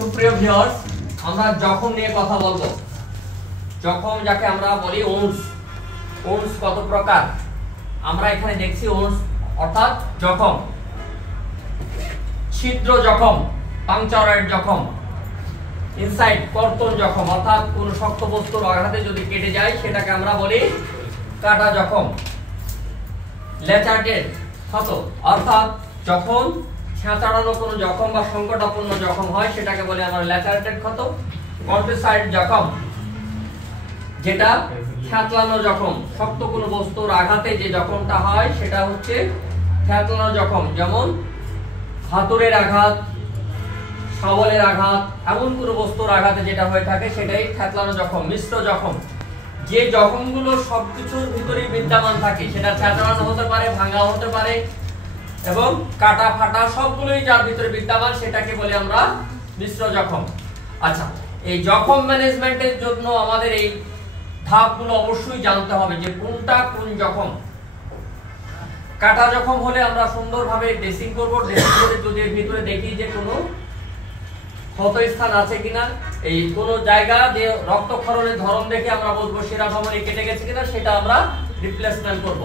সুপ্রিয় ভিউয়ার্স, আমরা জখম নিয়ে কথা বলবো। জখম যাকে আমরা বলি ওন্স। ওন্স কত প্রকার আমরা এখানে দেখছি। ওন্স অর্থাৎ জখম, ছিদ্র জখম, পাংচারের জখম, ইনসাইড কর্তন জখম অর্থাৎ কোন শক্ত বস্তুর আঘাতে যদি কেটে যায় সেটাকে আমরা বলি কাটা জখম। ল্যাচার্টেড ক্ষত অর্থাৎ যখন ছেঁচাড়ানো কোনো জখম বা সংকটাপন্ন জখম হয় সেটাকে বলে আমরা ল্যাচারেটেড ক্ষত। কন্ট্রিসাইড জখম যেটা থ্যাতলানো জখম, শক্ত কোনো বস্তুর আঘাতে যে জখমটা হয় সেটা হচ্ছে থ্যাতলানো জখম। যেমন হাতুড়ের আঘাত, শাবলের আঘাত, এমন কোনো বস্তুর আঘাতে যেটা হয়ে থাকে সেটাই থ্যাতলানো জখম। মিশ্র জখম যে জখমগুলো সবকিছুর ভিতরেই বিদ্যমান থাকে, সেটা ছেঁচাড়ানো হতে পারে, ভাঙা হতে পারে এবং কাটা ফাটা সবগুলোই যার ভিতরে বিদ্যমান সেটাকে বলে আমরা মিশ্র জখম। আচ্ছা, এই জখম ম্যানেজমেন্টের জন্য আমাদের এই ধাপগুলো অবশ্যই জানতে হবে যে কোনটা কোন জখম। কাটা জখম হলে আমরা সুন্দরভাবে ড্রেসিং করব। ড্রেসিং করে যদি এর ভিতরে দেখি যে কোনো ক্ষত স্থান আছে কিনা, এই কোনো জায়গা যে রক্তক্ষরণের ধরন দেখে আমরা বুঝবো শিরা ধমনী কেটে গেছে কিনা, সেটা আমরা রিপ্লেসমেন্ট করব।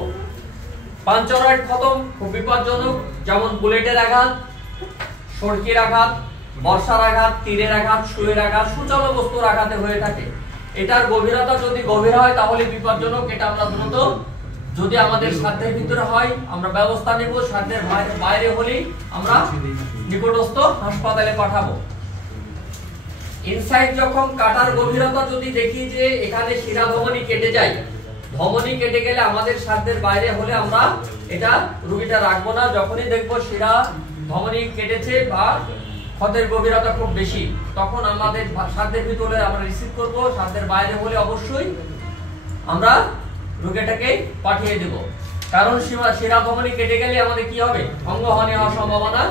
পাঞ্চরয়েড ক্ষত খুব বিপজ্জনক, যেমন বুলেটের আঘাত, সড়কির আঘাত, বর্ষার আঘাত, তীরের আঘাত, সুইয়ের আঘাত, সূচালো বস্তুর আঘাতে হয়ে থাকে। এটার গভীরতা যদি গভীর হয় তাহলে বিপজ্জনক। এটা আমরা দ্রুত যদি আমাদের সাধ্যের ভিতরে হয় আমরা ব্যবস্থা নেব, সাধ্যের বাইরে হলে আমরা নিকটস্থ হাসপাতালে পাঠাবো। ইনসাইড জখম কাটার গভীরতা যদি দেখি যে এখানে শিরা ধমনী কেটে যায়, ধমনী কেটে গেলে আমাদের সাধ্যের বাইরে হলে আমরা এটা রোগীটা রাখবো না। যখনই দেখবো শিরা ধমনী কেটেছে বা ক্ষতের গভীরতা খুব বেশি, তখন আমাদের সাধ্যের ভিতরে আমরা রিসিভ করব। সাধ্যের বাইরে হলে অবশ্যই আমরা রোগীটাকে পাঠিয়ে দেব। কারণ শিরা ধমনী কেটে গেলে আমাদের কি হবে? অঙ্গহানি হওয়ার সম্ভাবনা,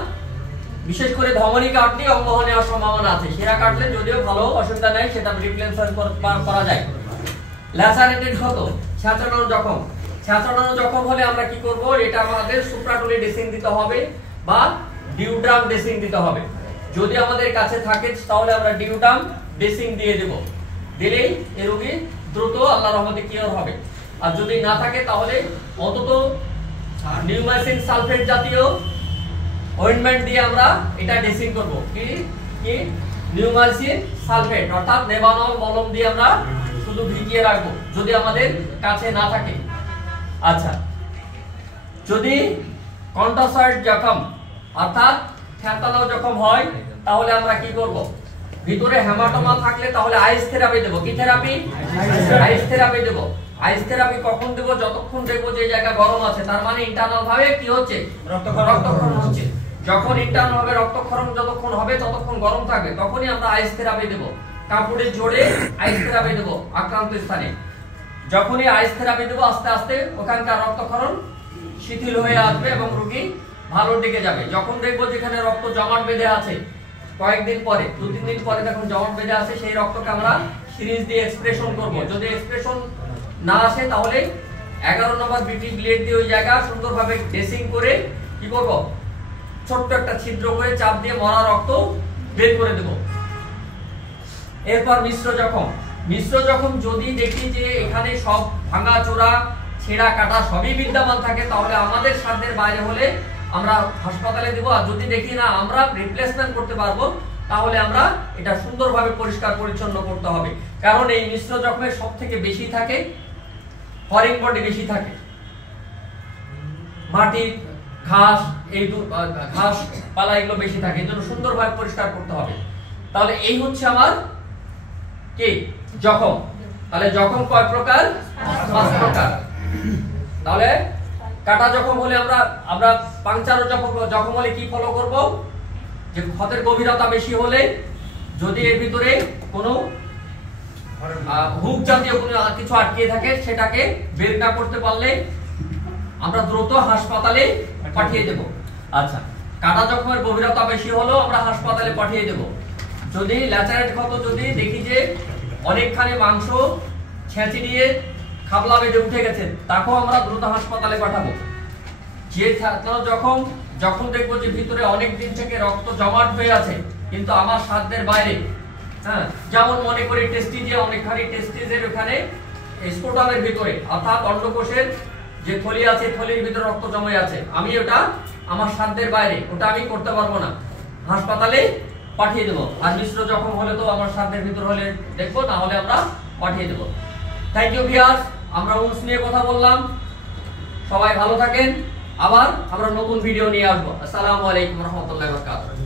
বিশেষ করে ধমনী কাটলে অঙ্গহানি হওয়ার সম্ভাবনা আছে। শিরা কাটলে যদিও ভালো, অসুবিধা নাই, সেটা রিপ্লেসমেন্ট করা যায়। ল্যাচারেটেড ক্ষত ছেঁচানো জখম। ছেঁচানো জখম হলে আমরা কি করব? এটা আমাদের সুপ্রাটলি ড্রেসিং দিতে হবে বা ডিউড্রাম ড্রেসিং দিতে হবে। যদি আমাদের কাছে থাকে তাহলে আমরা ডিউড্রাম ড্রেসিং দিয়ে দেব। দিলেই এই রোগী দ্রুত আল্লাহর রহমতে কিওর হবে। আর যদি না থাকে তাহলে অন্তত নিউমাইসিন সালফেট জাতীয় অয়েন্টমেন্ট দিয়ে আমরা এটা ড্রেসিং করব। কি কি নিউমাইসিন সালফেট অর্থাৎ নেভানল মলম দিয়ে আমরা শুধু ভিজিয়ে রাখবো যদি আমাদের কাছে না থাকে। আচ্ছা, যদি কন্ট্রাসাইড জখম অর্থাৎ থ্যাতলানো জখম হয় তাহলে আমরা কি করব? ভিতরে হেমাটোমা থাকলে তাহলে আইস থেরাপি দেব। কি থেরাপি? আইস থেরাপি দেব। আইস থেরাপি কখন দেব? যতক্ষণ দেখব যে জায়গা গরম আছে, তার মানে ইন্টারনাল ভাবে কি হচ্ছে? রক্তক্ষরণ হচ্ছে। যখন ইন্টারনাল ভাবে রক্তক্ষরণ যতক্ষণ হবে ততক্ষণ গরম থাকবে, তখনই আমরা আইস থেরাপি দেব। কাপড়ে জড়ে আইস থেরাপি দেব আক্রান্ত স্থানে। যখনই আইস থেরাপি দেব আস্তে আস্তে ওখানকার রক্তক্ষরণ শিথিল হয়ে আসবে এবং রোগী ভালোর দিকে যাবে। যখন দেখবো যেখানে রক্ত জমাট বেঁধে আছে, কয়েকদিন পরে 2-3 দিন পরে যখন জমাট বেঁধে আছে, সেই রক্তকে আমরা সিরিজ দিয়ে এক্সপ্রেশন করব। যদি এক্সপ্রেশন না আসে তাহলে 11 নম্বর বিটি ব্লেড দিয়ে ওই জায়গা সুন্দরভাবে ড্রেসিং করে কি করব? ছোট্ট একটা ছিদ্র করে চাপ দিয়ে মরা রক্ত বের করে দেব। এরপর মিশ্র জখম। মিশ্র জখম যদি দেখি যে এখানে সব ভাঙা চোরা ছেঁড়া কাটা সবই বিদ্যমান থাকে তাহলে আমাদের সাধ্যের বাইরে হলে আমরা হাসপাতালে দেব। আর যদি দেখি না আমরা রিপ্লেসমেন্ট করতে পারবো তাহলে আমরা এটা সুন্দরভাবে পরিষ্কার পরিচ্ছন্ন করতে হবে। কারণ এই মিশ্র জখমের সব থেকে বেশি থাকে ফরেন বডি, বেশি থাকে মাটি, ঘাস, এই ঘাস পালা এগুলো বেশি থাকে, এই জন্য সুন্দরভাবে পরিষ্কার করতে হবে। তাহলে এই হচ্ছে আমার কি জখম। তাহলে জখম কয় প্রকার? 5 প্রকার। তাহলে কাটা জখম হলে আমরা পাংচার জখম হলে কি ফলো করব? যে ক্ষতের গভীরতা বেশি হলে, যদি এর ভিতরে কোনো হুক জাতীয় কোনো কিছু আটকে থাকে সেটাকে বের না করতে পারলে আমরা দ্রুত হাসপাতালে পাঠিয়ে দেব। আচ্ছা, কাটা জখমের গভীরতা বেশি হলেও আমরা হাসপাতালে পাঠিয়ে দেব। যদি ল্যাচারেট ক্ষত যদি দেখি যে অনেকখানি মাংস ছেঁচে দিয়ে খাবলা বেঁধে উঠে গেছে, তাকেও আমরা দ্রুত হাসপাতালে পাঠাবো। যে যখন দেখবো যে ভিতরে অনেক দিন থেকে রক্ত জমাট হয়ে আছে, কিন্তু আমার সাধ্যের বাইরে, হ্যাঁ, যেমন মনে করি টেস্টিজে অনেকখানি টেস্টিজের ওখানে স্পুটামের ভিতরে অর্থাৎ অন্ডকোষের যে থলি আছে থলির ভিতরে রক্ত জমে আছে, আমি ওটা আমার সাধ্যের বাইরে, ওটা আমি করতে পারবো না, হাসপাতালে পাঠিয়ে দেবো। আর মিশ্র জখম হলে তো আমার সাধ্যের ভিতর হলে দেখবো, না হলে আমরা পাঠিয়ে দেবো। থ্যাংক ইউ ভিউয়ার্স, আমরা উন্স নিয়ে কথা বললাম। সবাই ভালো থাকেন, আবার আমরা নতুন ভিডিও নিয়ে আসবো। আসসালামু আলাইকুম ওয়া রাহমাতুল্লাহি ওয়া বারাকাতুহু।